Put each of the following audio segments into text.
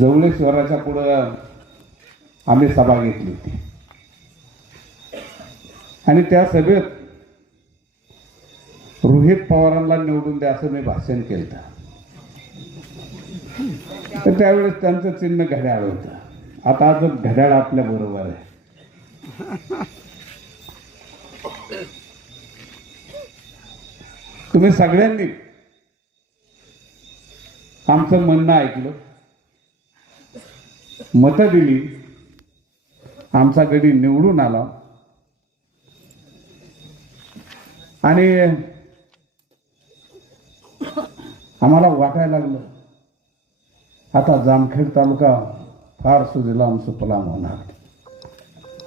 जवळेश्वराच्या पुढं आम्ही सभा घेतली होती. आणि त्या सभेत रोहित पवारांना निवडून द्या असं मी भाषण केलं. तर त्यावेळेस त्यांचं चिन्ह घड्याळ होतं. आता आज घड्याळ आपल्या बरोबर आहे. तुम्ही सगळ्यांनी आमचं म्हणणं ऐकलं. मतं दिली. आमचा गडी निवडून आला. आणि आम्हाला वाटायला लागलं आता जामखेड तालुका फार सुजलाम सुफलाम होणार.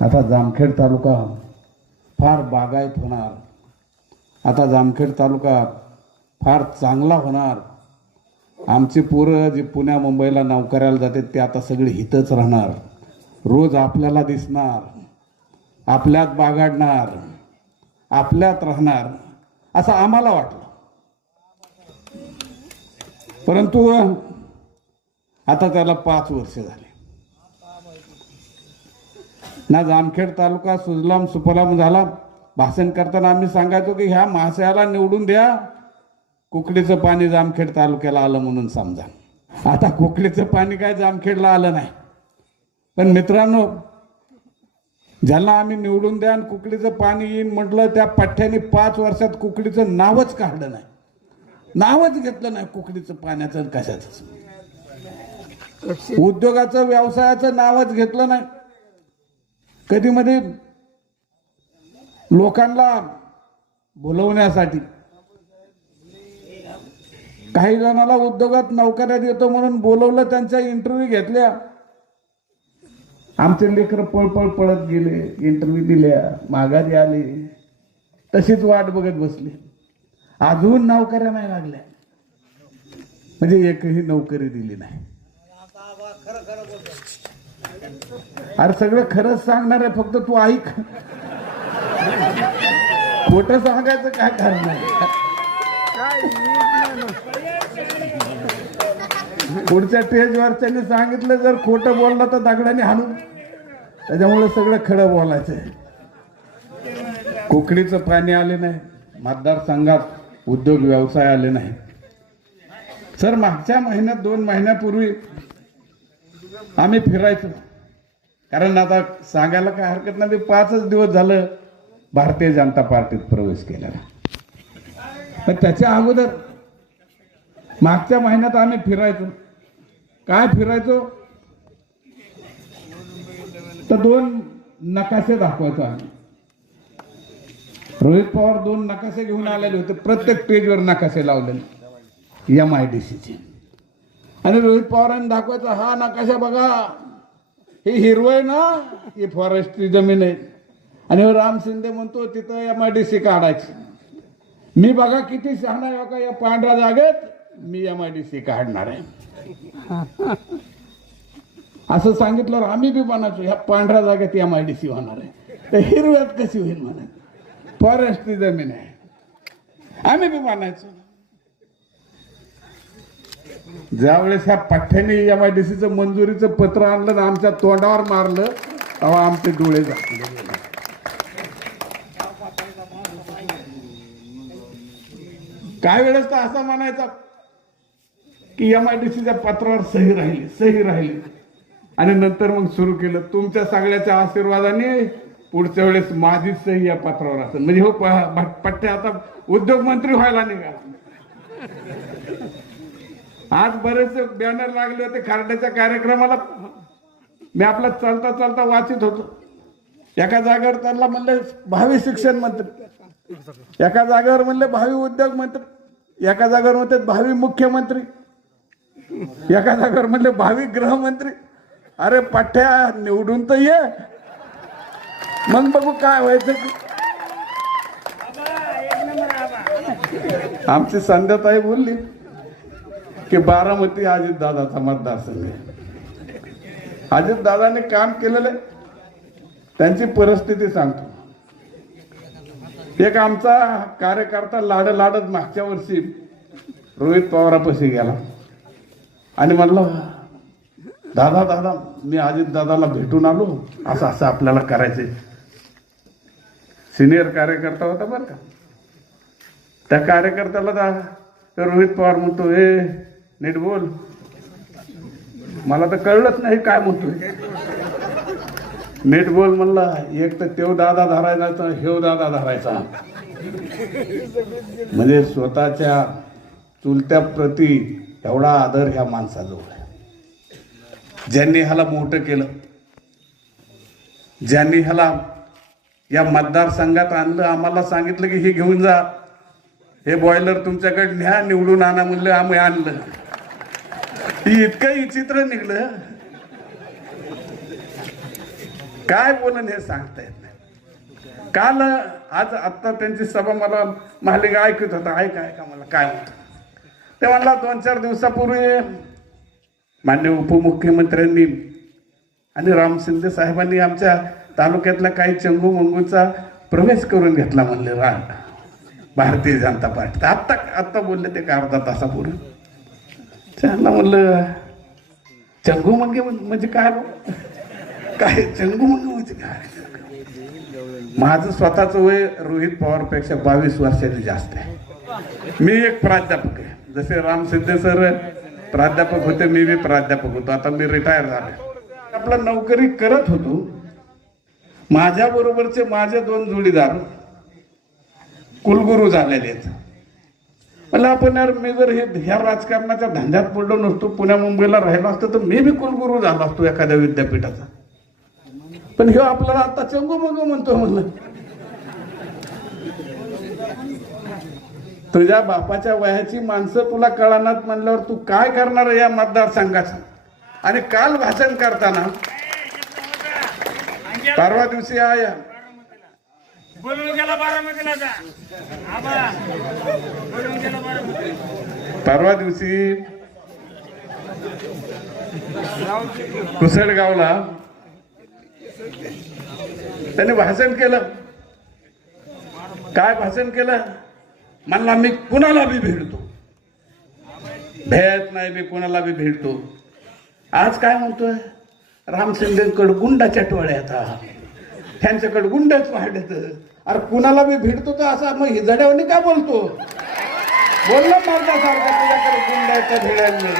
आता जामखेड तालुका फार बागायत होणार. आता जामखेड तालुका फार चांगला होणार. आमचे पोरं जे पुण्या मुंबईला नोकऱ्याला जाते ते आता सगळे हितच राहणार. रोज आपल्याला दिसणार आपल्यात बागाडणार आपल्यात राहणार असं आम्हाला वाटलं. परंतु आता त्याला पाच वर्ष झाले. ना जामखेड तालुका सुजलाम सुफलाम झाला. भाषण करताना आम्ही सांगायचो की ह्या महाशयाला निवडून द्या. कुकडीचं पाणी जामखेड तालुक्याला आलं म्हणून समजा. आता कुकडीचं पाणी काय जामखेडला आलं नाही. पण मित्रांनो ज्यांना आम्ही निवडून द्या आणि कुकडीचं पाणी येईन म्हटलं त्या पठ्ठ्याने पाच वर्षात कुकडीचं नावच काढलं नाही. नावच घेतलं नाही कुकडीचं पाण्याचं कशाचं उद्योगाचं व्यवसायाचं नावच घेतलं नाही. कधी मध्ये लोकांना बोलवण्यासाठी काही जणाला उद्योगात नौकऱ्या देतो म्हणून बोलवलं त्यांच्या इंटरव्ह्यू घेतल्या. आमचे लेकर पळपळ पळत गेले इंटरव्ह्यू दिल्या माघारी आले. तशीच वाट बघत बसले. अजून नोकऱ्या नाही लागल्या. म्हणजे एकही नोकरी दिली नाही. अरे सगळं खरंच सांगणार आहे फक्त तू ऐक. खोट सांगायचं काय कारण आहे? पुढच्या स्टेजवरच्यानी सांगितलं जर खोटं बोललं तर दगडाने हाणून. त्याच्यामुळे सगळं खडं बोलायचं कोकणीचं पाणी आले नाही मतदारसंघात उद्योग व्यवसाय आले नाही. सर मागच्या महिन्यात दोन महिन्यापूर्वी आम्ही फिरायचो. कारण आता सांगायला काय हरकत नाही पाचच दिवस झालं भारतीय जनता पार्टीत प्रवेश केलेला. पण त्याच्या अगोदर मागच्या महिन्यात आम्ही फिरायचो. काय फिरायचो? तर दोन नकाशे दाखवायचो आम्ही. रोहित पवार दोन नकाशे घेऊन आलेले होते. प्रत्येक पेजवर नकाशे लावलेले. एम आय डी सीचे आणि रोहित पवारांनी दाखवायचा हा नकाशा बघा. हे हिरवं आहे ना? ही फॉरेस्टची जमीन आहे. आणि राम शिंदे म्हणतो तिथं एम आय डी सी काढायची. मी बघा किती शहाणा आहे या पांढऱ्या जागेत. मी एम आय डी सी काढणार आहे. असं सांगितलं आम्ही बी म्हणायचो ह्या पांढऱ्या जागेत एम आय डी सी होणार आहे. तर हिरव्यात कशी होईल म्हणा? फॉरेस्टची जमीन आहे. आम्ही बी म्हणायचो ज्यावेळेस ह्या पठ्ठ्याने एम आय डी सीचं मंजुरीचं पत्र आणलं ना आमच्या तोंडावर मारलं तेव्हा आमचे डोळे झाकले. काय वेळेस तर असं म्हणायचा की एम आय डी सीच्या पत्रावर सही राहिली सही राहिली. आणि नंतर मग सुरू केलं. तुमच्या सगळ्याच्या आशीर्वादाने पुढच्या वेळेस माझीच सही या पत्रावर असेल. म्हणजे हो प- पट्टे आता उद्योग मंत्री व्हायला निघाला आज बरेचसे बॅनर लागले होते खारड्याच्या कार्यक्रमाला. मी आपला चालता चालता वाचित होतो. एका जागेवर त्यांना म्हणले भावी शिक्षण मंत्री. एका जागेवर म्हणले भावी उद्योग मंत्री. एका जागेवर होते भावी मुख्यमंत्री. एका जागेवर म्हणले भावी गृहमंत्री. अरे पाठ्या निवडून तर ये. मग बघू काय व्हायचं. आमची संध्याताई बोलली की बारामती अजित दादाचा मतदारसंघ अजित दादाने काम केलेलं आहे. त्यांची परिस्थिती सांगतो. एक आमचा कार्यकर्ता लाड लाडत मागच्या वर्षी रोहित पवारापाशी गेला. आणि म्हणलं दादा दादा मी अजित दादाला भेटून आलो. असं असं आपल्याला करायचे. सिनियर कार्यकर्ता होता बरं का. त्या कार्यकर्त्याला दा रोहित पवार म्हणतो हे नीट बोल. मला तर कळलंच नाही काय म्हणतोय. नेट बॉल म्हणला एक तर तेव दादा धरायचा तर हेव दादा धरायचा. म्हणजे स्वतःच्या चुलत्या प्रती एवढा आदर ह्या माणसाजवळ आहे. ज्यांनी ह्याला मोठं केलं ज्यांनी ह्याला या मतदारसंघात आणलं आम्हाला सांगितलं की हे घेऊन जा. हे बॉयलर तुमच्याकडे न्या निवडून आणा म्हणलं आम्ही आणलं. इतकं विचित्र निघलं. काय बोलून हे सांगता येत नाही. काल आज आत्ता त्यांची सभा मला महालिंग ऐकत होता. ऐका ऐका मला काय म्हणतात ते म्हणला दोन चार दिवसापूर्वी मान्य उपमुख्यमंत्र्यांनी आणि राम शिंदे साहेबांनी आमच्या तालुक्यातल्या काही चंगू मंगूचा प्रवेश करून घेतला म्हणले रा भारतीय जनता पार्टी. आत्ता आत्ता बोलले ते का अर्धा तासापूर्वी. त्यांना म्हणलं चंगू मंगे म्हण- म्हणजे काय बुवा? काय चंगू काय माझं स्वतःचं वय रोहित पवारपेक्षा बावीस वर्षांनी जास्त आहे. मी एक प्राध्यापक आहे. जसे राम सिद्धे सर प्राध्यापक होते मी बी प्राध्यापक होतो. आता मी रिटायर झालो आपला नोकरी करत होतो. माझ्या बरोबरचे माझे दोन जोडीदार कुलगुरू झालेले आहेत. मला आपण यार मी जर हे ह्या राजकारणाच्या धंद्यात पडलो नसतो पुण्या मुंबईला राहिलो असतो तर मी बी कुलगुरू झालो असतो एखाद्या विद्यापीठाचा. पण हे आपल्याला आता चंगू मगू म्हणतो म्हणलं. तुझ्या बापाच्या वयाची माणसं तुला कळणार म्हणल्यावर तू काय करणार या मतदारसंघाचं? आणि काल भाषण करताना परवा दिवशी आया परवा दिवशी कुसडगावला त्याने भाषण केलं. काय भाषण केलं? म्हणला मी कुणाला बी भेटतो. भेट नाही मी कुणाला बी भेटतो. आज काय म्हणतोय? राम शिंदेकडे गुंडाच्या टोळ्या आता त्यांच्याकडे गुंडच वाढत. अरे कुणाला बी भेटतो तर असा मग हिजड्यावनी का बोलतो? बोलला मारण्यासारखा तुझ्याकडे गुंडाच्या भिड्यांनी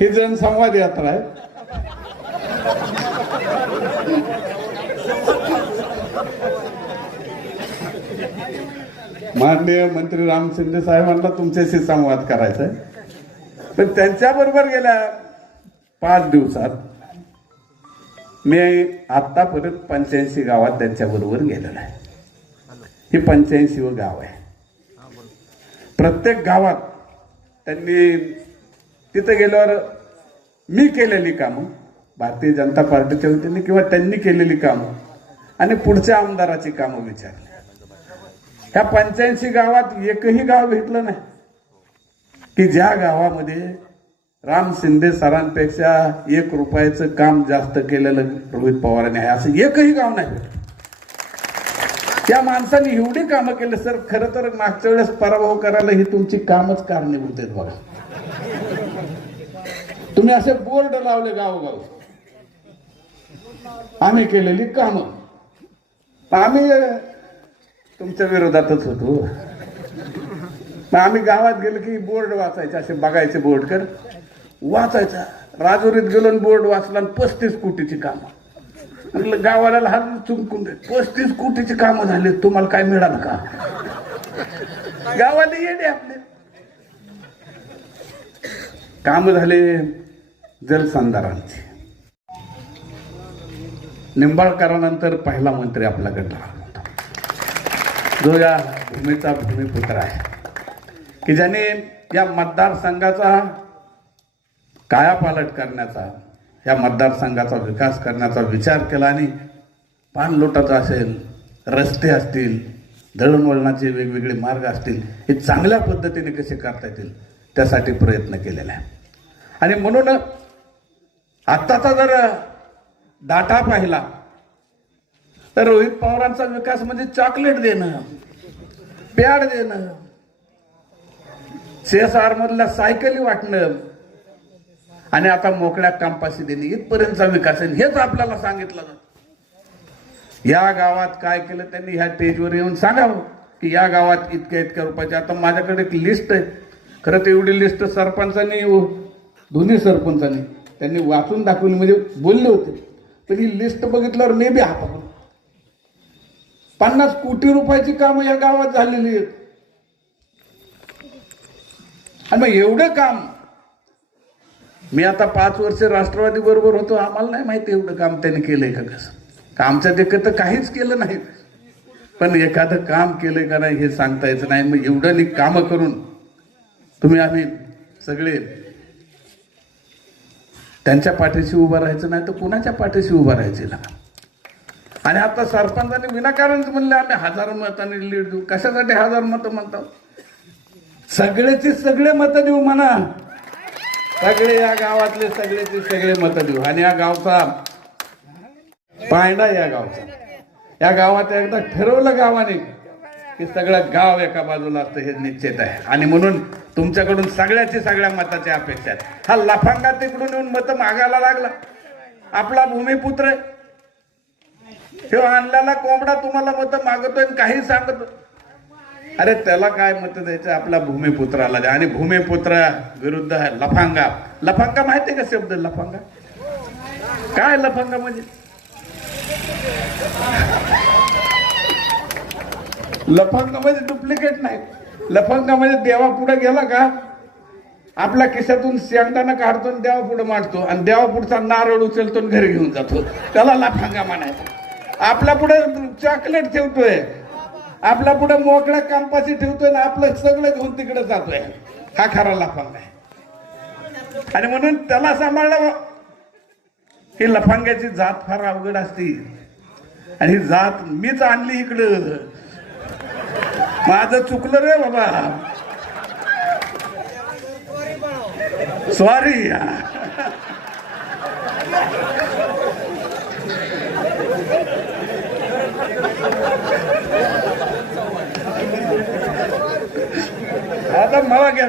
ही जनसंवाद यात्रा आहे. माननीय मंत्री राम शिंदे साहेबांना तुमच्याशी संवाद करायचा आहे. तर त्यांच्याबरोबर गेल्या पाच दिवसात मी आतापर्यंत पंच्याऐंशी गावात त्यांच्याबरोबर गेलेलो आहे. ही पंच्याऐंशी व गाव आहे. प्रत्येक गावात त्यांनी तिथं गेल्यावर मी केलेली कामं भारतीय जनता पार्टीच्या वतीने किंवा त्यांनी केलेली कामं आणि पुढच्या आमदाराची कामं विचारली. ह्या पंच्याऐंशी गावात एकही गाव भेटलं नाही. की ज्या गावामध्ये राम शिंदे सरांपेक्षा एक रुपयाचं काम जास्त केलेलं रोहित पवारांनी आहे असं एकही गाव नाही त्या माणसाने एवढी कामं केले सर खरं तर मागच्या वेळेस पराभव करायला ही तुमची कामच कारणीभूत आहेत बघा. तुम्ही असे बोर्ड लावले गावोगाव. आम्ही केलेली कामं. आम्ही तुमच्या विरोधातच होतो. आम्ही गावात गेलो की बोर्ड वाचायचे असे बघायचे बोर्ड कर. वाचायचा. राजुरीत गेलो बोर्ड वाचला आणि पस्तीस कोटीची कामं. म्हटलं गावाला लहान चुमकून दे. पस्तीस कोटीची कामं झाली तुम्हाला काय मिळालं का? गावाला येणे आपले. काम झाले जलसंधारांचे निंबाळकरानंतर पहिला मंत्री आपल्याकडे राहिला होता जो या भूमीचा भूमिपुत्र आहे. की ज्याने या मतदारसंघाचा कायापालट करण्याचा या मतदारसंघाचा विकास करण्याचा विचार केला आणि पान लोटाचा असेल रस्ते असतील दळणवळणाचे वेगवेगळे मार्ग असतील हे चांगल्या पद्धतीने कसे करता येतील त्यासाठी प्रयत्न केलेला आहे आणि म्हणून आत्ताचा जर डाटा पाहिला तर रोहित पवारांचा विकास म्हणजे चॉकलेट देणं प्याड देणं सीएसआर मधल्या सायकली वाटणं आणि आता मोकळ्या कामपाशी देणे इथपर्यंतचा विकास आहे. हेच आपल्याला सांगितलं जातं. या गावात काय केलं त्यांनी ह्या स्टेजवर येऊन सांगावं की या गावात इतक्या इतक्या रुपयाचे आता माझ्याकडे एक लिस्ट आहे. खरं तर एवढी लिस्ट सरपंचांनी दोन्ही सरपंचांनी. त्यांनी वाचून दाखवून म्हणजे बोलले होते. पण ही लिस्ट बघितल्यावर मे बी हात पन्नास कोटी रुपयाची कामं या गावात झालेली आहेत. आणि मग एवढं काम मी आता पाच वर्ष राष्ट्रवादी बरोबर होतो आम्हाला नाही माहिती एवढं काम त्यांनी केलंय का कसं. का आमच्या देखत तर काहीच केलं नाही. पण एखादं काम केलंय का नाही हे सांगता यायचं नाही. मग एवढं कामं करून तुम्ही आम्ही सगळे त्यांच्या पाठीशी उभं राहायचं नाही तर कुणाच्या पाठीशी उभं राहायची ना आणि आता सरपंचाने विनाकारणच म्हणले आम्ही हजार मतांनी लीड देऊ. कशासाठी हजार मतं म्हणतो सगळेची सगळे मतं देऊ म्हणा. सगळे या गावातले सगळेचे सगळे मतं देऊ. आणि या गावचा पायडा या गावचा. या गावात एकदा ठरवलं गावाने की सगळं गाव एका बाजूला असतं हे निश्चित आहे. आणि म्हणून तुमच्याकडून सगळ्याची सगळ्या मताची अपेक्षा आहे. हा लफांगा तिकडून येऊन मतं मागायला लागला. आपला भूमिपुत्र आहे. ह्यो आणलेला कोंबडा तुम्हाला मतं मागतोय आणि काही सांगतो. अरे त्याला काय मत द्यायचं? आपल्या भूमिपुत्राला द्या. आणि भूमिपुत्र विरुद्ध आहे. लफांगा. लफांगा माहितीये का शब्द? लफांगा. काय लफांगा म्हणजे? लफंगा डुप्लिकेट नाही. लफंगा म्हणजे देवा पुढे गेला का आपल्या खिशातून शेंगदाणा काढतो आणि देवा पुढे मांडतो. आणि देवा पुढचा नारळ उचलतो आणि घरी घेऊन जातो. त्याला लफांगा म्हणायचा. आपल्या पुढे चॉकलेट ठेवतोय. आपल्या पुढे मोकळ्या कांपाची ठेवतोय आणि आपलं सगळं घेऊन तिकडे जातोय. हा खरा लफांगा आहे. आणि म्हणून त्याला सांभाळलं ही लफांग्याची जात फार अवघड असती. आणि ही जात मीच आणली इकडं. माझं चुकलं रे बाबा. सॉरी आता मला घ्या.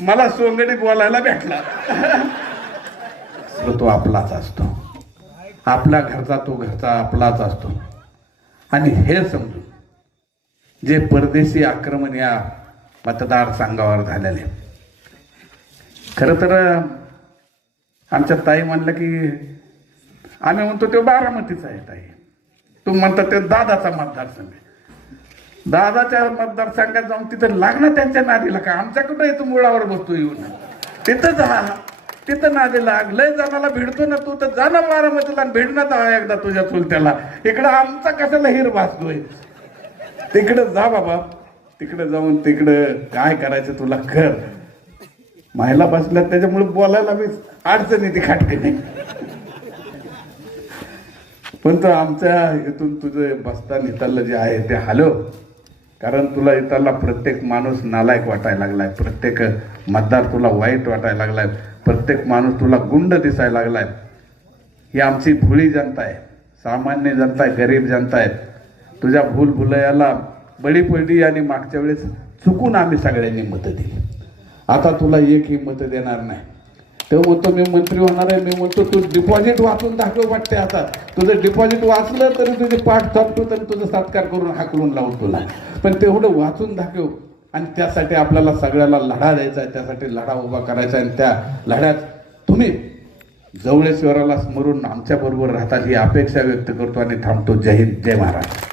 मला सोंगडी बोलायला भेटला. तो आपलाच असतो. आपल्या घरचा तो घरचा आपलाच असतो. आणि हे समजू जे परदेशी आक्रमण या मतदारसंघावर झालेले. खरं तर आमच्या ताई म्हणलं की आम्ही म्हणतो ते बारामतीचा आहे ताई. तू म्हणता ते दादाचा मतदारसंघ दादाच्या मतदारसंघात जाऊन तिथं लागणं त्यांच्या नादीला का? आमच्याकडं येतो मुळावर बसतो येऊन? तिथं जा. तिथं नादी लाग. लय जणाला भिडतो ना तू तर जाणं बारामतीला आणि जा एकदा तुझ्या चुलत्याला. इकडं आमचा कशाला हिर भासतोय तिकडं जा बाबा. तिकडं जाऊन तिकडं काय करायचं तुला कर. महिला बसल्या त्याच्यामुळे बोलायला मी अडचण येते खाटकीने. पण तो आमच्या इथून तुझं बसताना इथलं जे आहे ते हलो. कारण तुला इथला प्रत्येक माणूस नालायक वाटायला लागलाय. प्रत्येक मतदार तुला वाईट वाटायला लागलाय. प्रत्येक माणूस तुला गुंड दिसायला लागलाय. ही आमची भुळी जनता आहे. सामान्य जनता आहे गरीब जनता आहे. तुझ्या भूल भुलयाला बळी पडली आणि मागच्या वेळेस चुकून आम्ही सगळ्यांनी मतं दिली. आता तुला एकही मतं देणार नाही. तो म्हणतो मी मंत्री होणार आहे. मी म्हणतो तू डिपॉझिट वाचून दाखव वाटते आता. तुझं डिपॉझिट वाचलं तरी तुझे पाठ थापतो तरी तुझं सत्कार करून हाकलून लावून तुला. पण तेवढं वाचून दाखव. आणि त्यासाठी आपल्याला सगळ्याला लढा द्यायचा आहे. त्यासाठी लढा उभा करायचा आणि त्या लढ्यात तुम्ही जवळेश्वराला स्मरून आमच्याबरोबर राहतात ही अपेक्षा व्यक्त करतो आणि थांबतो. जय हिंद जय महाराज